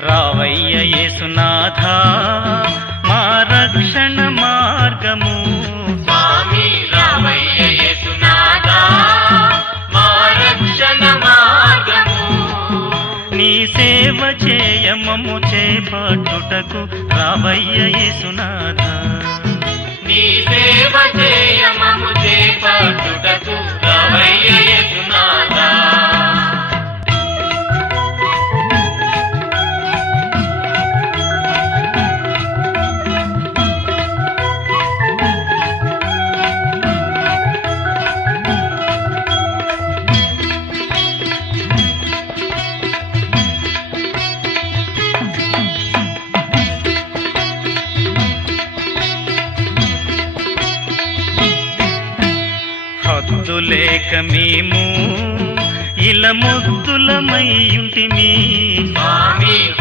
రావయ్య యేసునాథ మా రక్షణ మార్గము. స్వామి రామయ్య యేసునాథా మా రక్షణ మార్గము. నీ సేవ చేయమము చేపట్టుటకు రావయ్య యేసునాథ. ముద్దు లేక మేము ఇలా ముద్దులమై ఉంటిమి. స్వామి